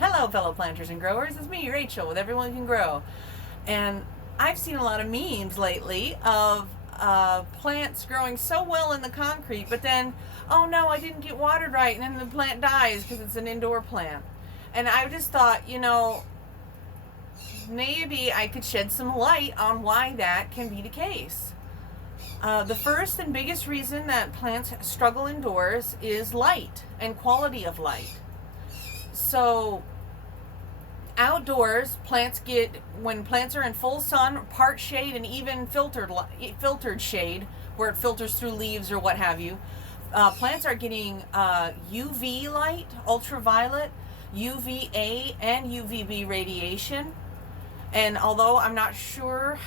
Hello, fellow planters and growers. It's me, Rachel, with Everyone Can Grow. And I've seen a lot of memes lately of plants growing so well in the concrete, but then, oh no, I didn't get watered right, and then the plant dies because it's an indoor plant. And I just thought, maybe I could shed some light on why that can be the case. The first and biggest reason that plants struggle indoors is light and quality of light. So outdoors, when plants are in full sun, part shade, and even filtered shade, where it filters through leaves or what have you, plants are getting UV light, ultraviolet, UVA, and UVB radiation. And although I'm not sure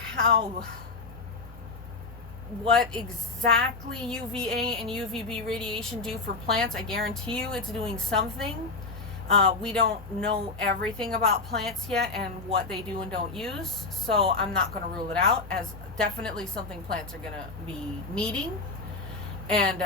what exactly UVA and UVB radiation do for plants, I guarantee you it's doing something. We don't know everything about plants yet and what they do and don't use, so I'm not going to rule it out as definitely something plants are going to be needing. And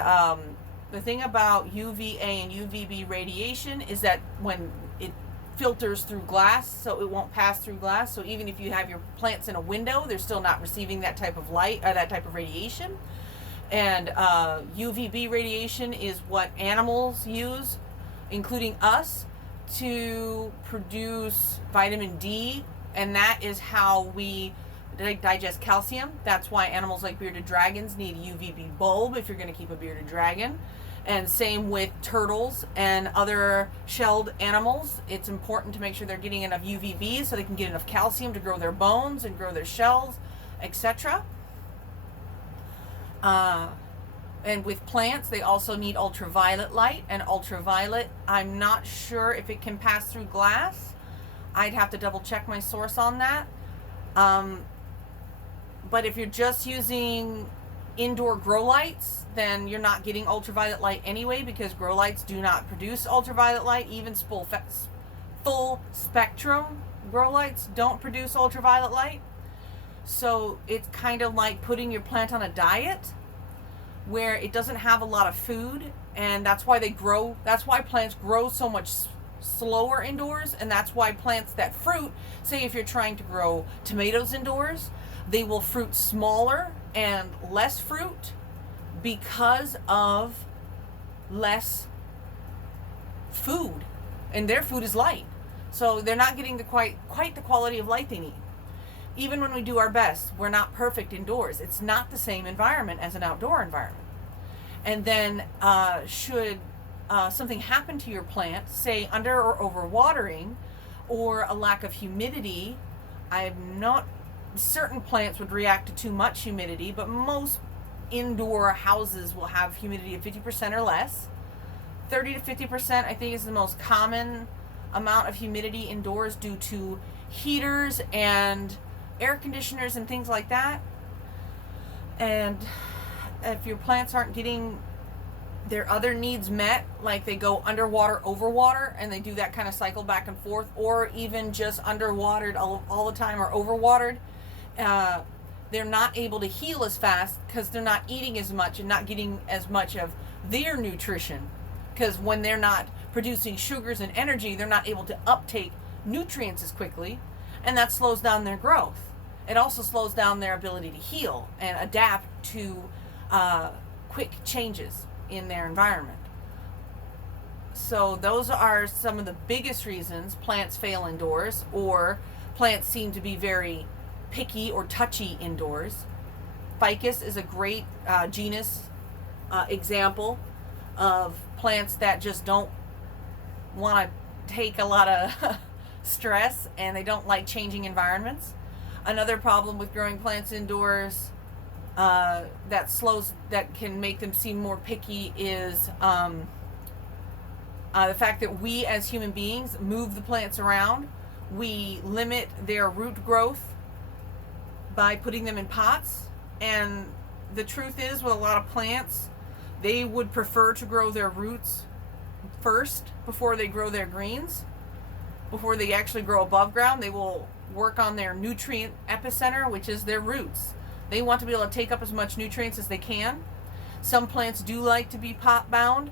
the thing about UVA and UVB radiation is that when it filters through glass, so it won't pass through glass, so even if you have your plants in a window, they're still not receiving that type of light or that type of radiation. And UVB radiation is what animals use, including us, to produce vitamin D, and that is how we digest calcium. That's why animals like bearded dragons need a UVB bulb if you're going to keep a bearded dragon. And same with turtles and other shelled animals. It's important to make sure they're getting enough UVB so they can get enough calcium to grow their bones and grow their shells, etc. And with plants, they also need ultraviolet light. And ultraviolet, I'm not sure if it can pass through glass. I'd have to double check my source on that. But if you're just using indoor grow lights, then you're not getting ultraviolet light anyway, because grow lights do not produce ultraviolet light. Even full spectrum grow lights don't produce ultraviolet light. So it's kind of like putting your plant on a diet where it doesn't have a lot of food, and that's why plants grow so much slower indoors. And that's why plants that fruit, say if you're trying to grow tomatoes indoors, they will fruit smaller and less fruit because of less food, and their food is light, so they're not getting quite the quality of light they need. Even when we do our best, we're not perfect indoors. It's not the same environment as an outdoor environment. And then should something happen to your plant, say under or over watering or a lack of humidity, certain plants would react to too much humidity, but most indoor houses will have humidity of 50% or less. 30 to 50% I think is the most common amount of humidity indoors due to heaters and air conditioners and things like that. And if your plants aren't getting their other needs met, like they go underwater, overwater, and they do that kind of cycle back and forth, or even just underwatered all the time or overwatered, they're not able to heal as fast because they're not eating as much and not getting as much of their nutrition. Because when they're not producing sugars and energy, they're not able to uptake nutrients as quickly, and that slows down their growth. It also slows down their ability to heal and adapt to quick changes in their environment. So those are some of the biggest reasons plants fail indoors, or plants seem to be very picky or touchy indoors. Ficus is a great genus example of plants that just don't want to take a lot of stress, and they don't like changing environments. Another problem with growing plants indoors that can make them seem more picky is the fact that we as human beings move the plants around. We limit their root growth by putting them in pots, and the truth is, with a lot of plants, they would prefer to grow their roots first before they grow their greens. Before they actually grow above ground, they will work on their nutrient epicenter, which is their roots. They want to be able to take up as much nutrients as they can. Some plants do like to be pot bound,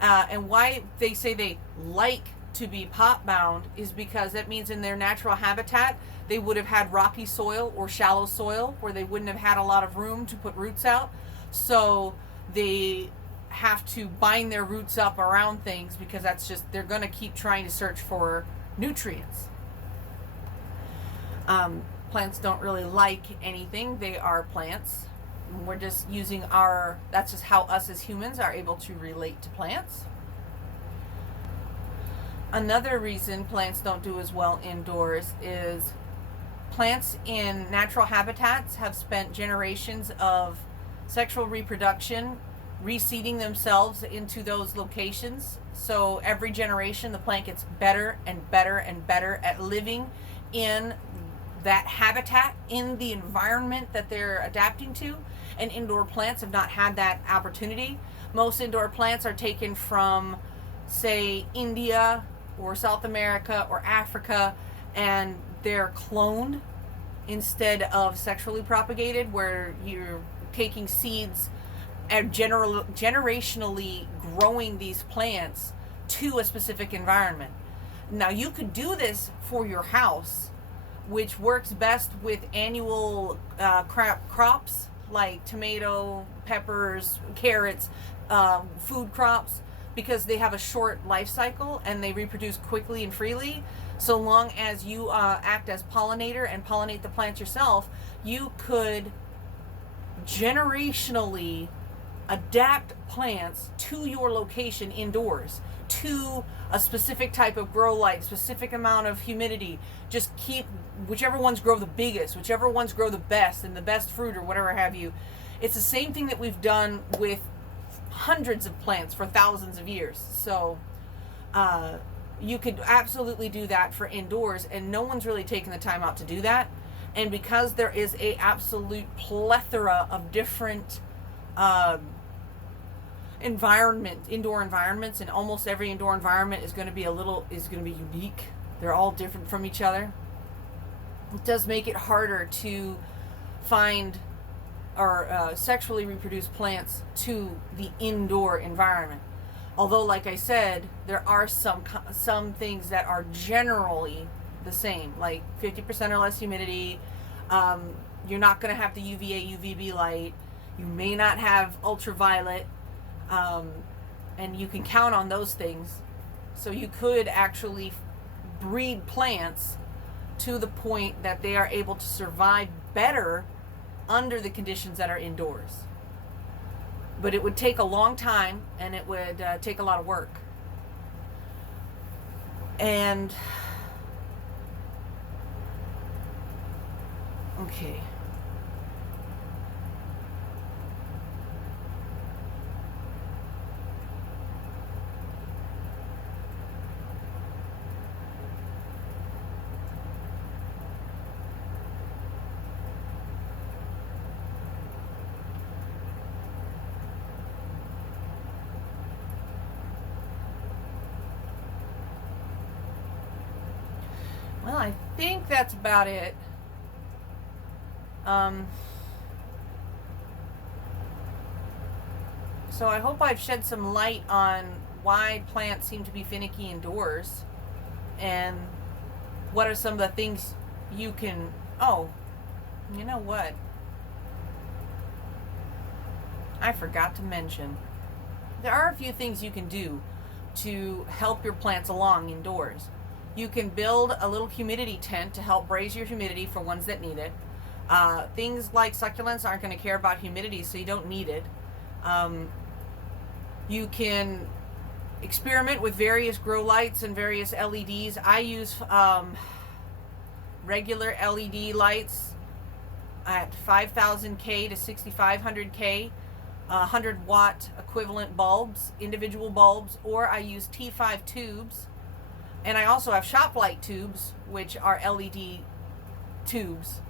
and why they say they like to be pot bound is because that means in their natural habitat they would have had rocky soil or shallow soil where they wouldn't have had a lot of room to put roots out. So they have to bind their roots up around things because that's just, they're going to keep trying to search for nutrients. Plants don't really like anything. They are plants. We're just using that's just how us as humans are able to relate to plants. Another reason plants don't do as well indoors is plants in natural habitats have spent generations of sexual reproduction reseeding themselves into those locations. So every generation the plant gets better and better and better at living in that habitat, in the environment that they're adapting to. And indoor plants have not had that opportunity. Most indoor plants are taken from, say, India or South America or Africa, and they're cloned instead of sexually propagated, where you're taking seeds and generationally growing these plants to a specific environment. Now, you could do this for your house, which works best with annual crops like tomato, peppers, carrots, food crops, because they have a short life cycle and they reproduce quickly and freely. So long as you act as pollinator and pollinate the plants yourself, you could generationally adapt plants to your location indoors, to a specific type of grow light, specific amount of humidity. Just keep whichever ones grow the biggest, whichever ones grow the best and the best fruit or whatever have you. It's the same thing that we've done with hundreds of plants for thousands of years. So you could absolutely do that for indoors, and no one's really taken the time out to do that. And because there is a absolute plethora of different indoor environments, and almost every indoor environment is going to be unique. They're all different from each other. It does make it harder to find or sexually reproduce plants to the indoor environment. Although, like I said, there are some things that are generally the same, like 50% or less humidity. You're not going to have the UVA UVB light. You may not have ultraviolet, and you can count on those things. So you could actually breed plants to the point that they are able to survive better under the conditions that are indoors. But it would take a long time, and it would take a lot of work. And okay. Well, I think that's about it. So I hope I've shed some light on why plants seem to be finicky indoors, and what are some of the things you can... Oh, you know what? I forgot to mention. There are a few things you can do to help your plants along indoors. You can build a little humidity tent to help raise your humidity for ones that need it. Things like succulents aren't going to care about humidity, so you don't need it. You can experiment with various grow lights and various LEDs. I use regular LED lights at 5,000K to 6,500K, 100-watt equivalent bulbs, individual bulbs, or I use T5 tubes. And I also have shop light tubes, which are LED tubes,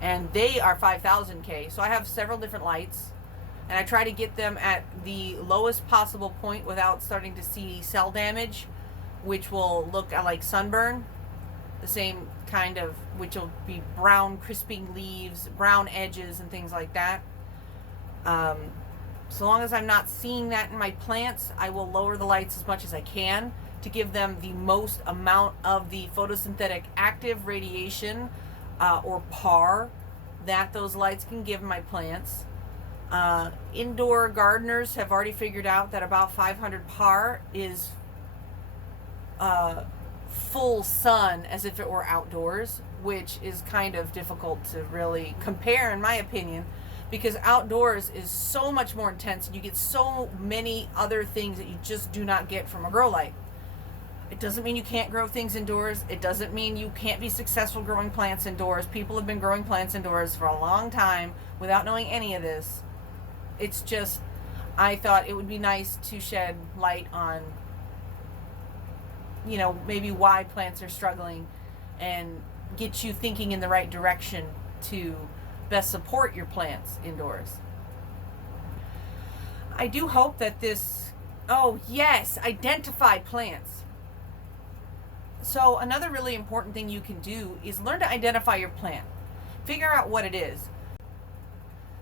and they are 5,000K. So I have several different lights, and I try to get them at the lowest possible point without starting to see cell damage, which will look like sunburn, the same kind of, which will be brown crisping leaves, brown edges, and things like that. So long as I'm not seeing that in my plants, I will lower the lights as much as I can to give them the most amount of the photosynthetic active radiation, or PAR, that those lights can give my plants. Indoor gardeners have already figured out that about 500 PAR is full sun, as if it were outdoors, which is kind of difficult to really compare, in my opinion, because outdoors is so much more intense and you get so many other things that you just do not get from a grow light. It doesn't mean you can't grow things indoors. It doesn't mean you can't be successful growing plants indoors. People have been growing plants indoors for a long time without knowing any of this. It's just, I thought it would be nice to shed light on, maybe why plants are struggling and get you thinking in the right direction to best support your plants indoors. I do hope that this, identify plants. So another really important thing you can do is learn to identify your plant. Figure out what it is.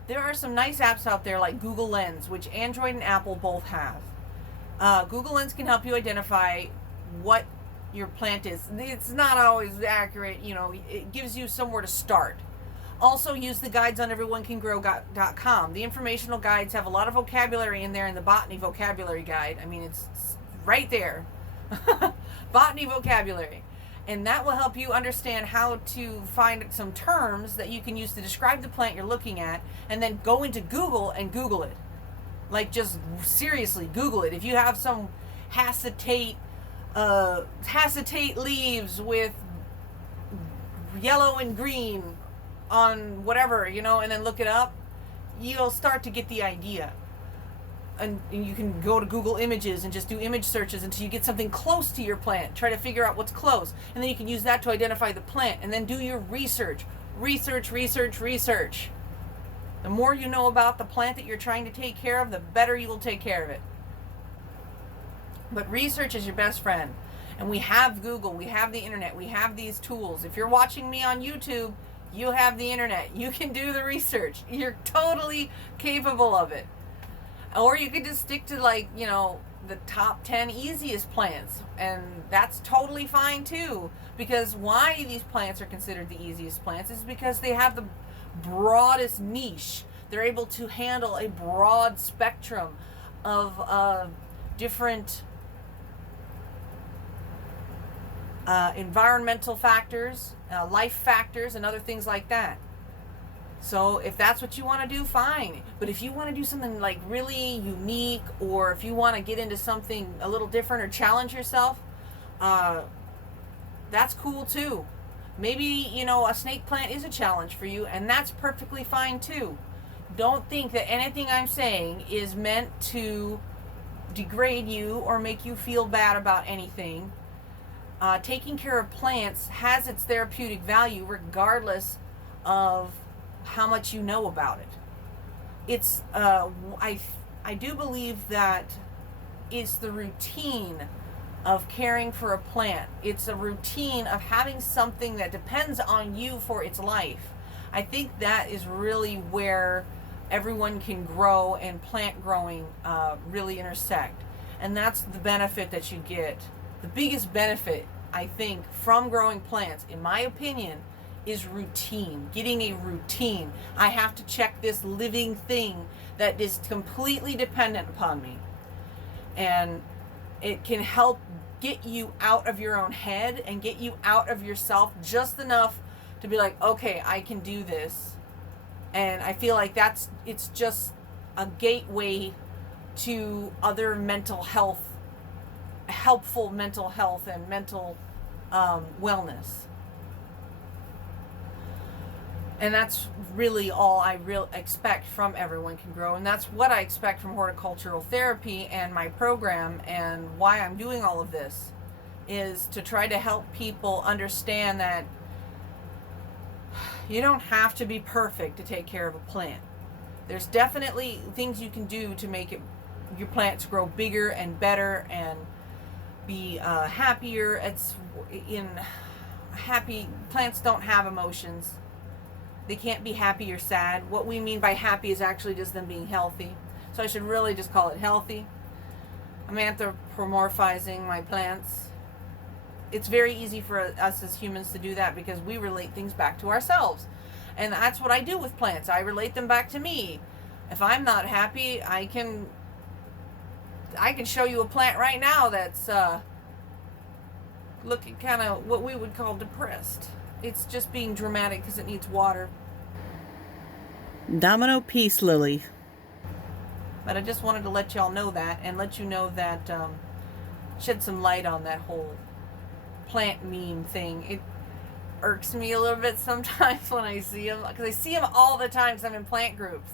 There are some nice apps out there like Google Lens, which Android and Apple both have. Google Lens can help you identify what your plant is. It's not always accurate, it gives you somewhere to start. Also use the guides on everyonecangrow.com. The informational guides have a lot of vocabulary in there in the botany vocabulary guide. I mean, it's right there. Botany vocabulary. And that will help you understand how to find some terms that you can use to describe the plant you're looking at, and then go into Google and Google it. Like, just seriously Google it. If you have some acetate leaves with yellow and green on whatever, and then look it up, you'll start to get the idea. And you can go to Google Images and just do image searches until you get something close to your plant. Try to figure out what's close. And then you can use that to identify the plant. And then do your research. Research. The more you know about the plant that you're trying to take care of, the better you will take care of it. But research is your best friend. And we have Google. We have the internet. We have these tools. If you're watching me on YouTube, you have the internet. You can do the research. You're totally capable of it. Or you could just stick to the top 10 easiest plants, and that's totally fine too. Because why these plants are considered the easiest plants is because they have the broadest niche. They're able to handle a broad spectrum of different environmental factors, life factors, and other things like that. So if that's what you want to do, fine. But if you want to do something like really unique, or if you want to get into something a little different or challenge yourself, that's cool too. Maybe, a snake plant is a challenge for you, and that's perfectly fine too. Don't think that anything I'm saying is meant to degrade you or make you feel bad about anything. Taking care of plants has its therapeutic value regardless of how much you know about it. It's I do believe that it's the routine of caring for a plant. It's a routine of having something that depends on you for its life. I think that is really where everyone can grow and plant growing really intersect. And that's the benefit that you get. The biggest benefit, I think, from growing plants, in my opinion, is routine. Getting a routine. I have to check this living thing that is completely dependent upon me. And it can help get you out of your own head and get you out of yourself just enough to be like, okay, I can do this. And I feel like it's just a gateway to other mental health, helpful mental health and mental wellness. And that's really all I expect from Everyone Can Grow. And that's what I expect from horticultural therapy and my program, and why I'm doing all of this is to try to help people understand that you don't have to be perfect to take care of a plant. There's definitely things you can do to make your plants grow bigger and better and be happier. Plants don't have emotions. They can't be happy or sad. What we mean by happy is actually just them being healthy. So I should really just call it healthy. I'm anthropomorphizing my plants. It's very easy for us as humans to do that because we relate things back to ourselves. And that's what I do with plants. I relate them back to me. If I'm not happy, I can show you a plant right now that's looking kind of what we would call depressed. It's just being dramatic because it needs water. Domino Peace Lily. But I just wanted to let y'all know that, and let you know that, shed some light on that whole plant meme thing. It irks me a little bit sometimes when I see them, because I see them all the time because I'm in plant groups.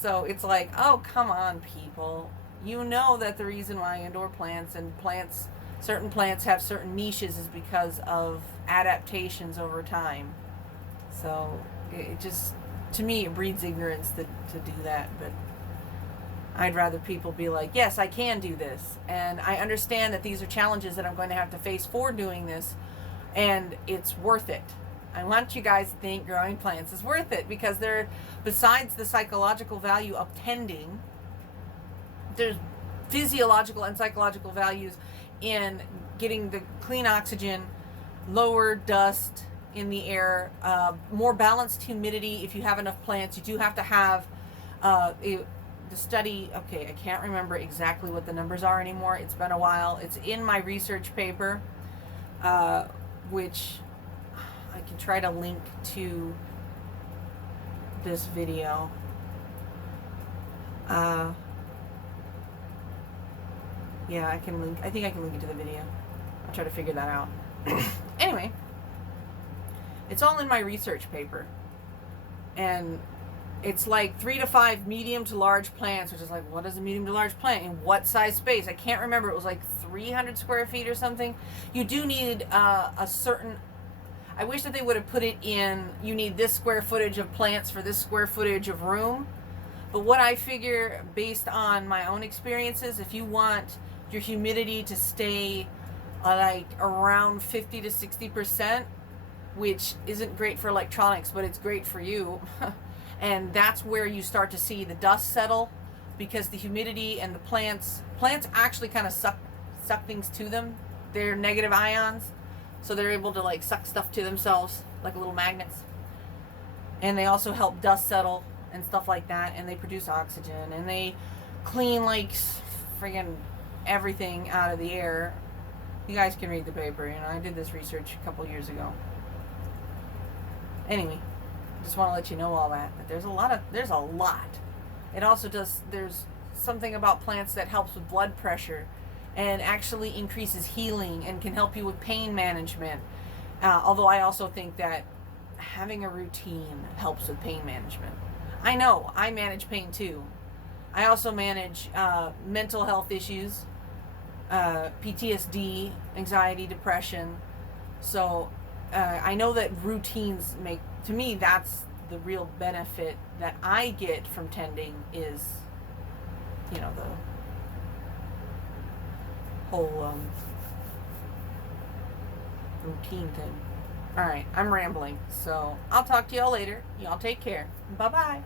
So it's like, oh, come on, people. You know that the reason why indoor plants and certain plants have certain niches is because of adaptations over time. So it just, to me, it breeds ignorance to do that. But I'd rather people be like, yes, I can do this. And I understand that these are challenges that I'm going to have to face for doing this. And it's worth it. I want you guys to think growing plants is worth it because they're, besides the psychological value of tending, there's physiological and psychological values in getting the clean oxygen, lower dust in the air, more balanced humidity. If you have enough plants, you do have to have the study, okay, I can't remember exactly what the numbers are anymore. It's been a while. It's in my research paper, which I can try to link to this video. Yeah, I think I can link it to the video. I'll try to figure that out. Anyway, it's all in my research paper. And it's like 3 to 5 medium to large plants, which is like, what is a medium to large plant? In what size space? I can't remember. It was like 300 square feet or something. You do need a certain, I wish that they would have put it in, you need this square footage of plants for this square footage of room. But what I figure, based on my own experiences, if you want your humidity to stay like around 50 to 60%, which isn't great for electronics, but it's great for you. And that's where you start to see the dust settle, because the humidity and the plants actually kind of suck things to them. They're negative ions, so they're able to like suck stuff to themselves like little magnets. And they also help dust settle and stuff like that, and they produce oxygen, and they clean like friggin' everything out of the air. You guys can read the paper, you know, I did this research a couple years ago. Anyway, just want to let you know all that there's a lot. It also there's something about plants that helps with blood pressure and actually increases healing and can help you with pain management. Although I also think that having a routine helps with pain management. I know, I manage pain too. I also manage mental health issues, PTSD, anxiety, depression. So I know that routines to me, that's the real benefit that I get from tending is, you know, the whole routine thing. All right, I'm rambling, so I'll talk to y'all later. Y'all take care. Bye-bye.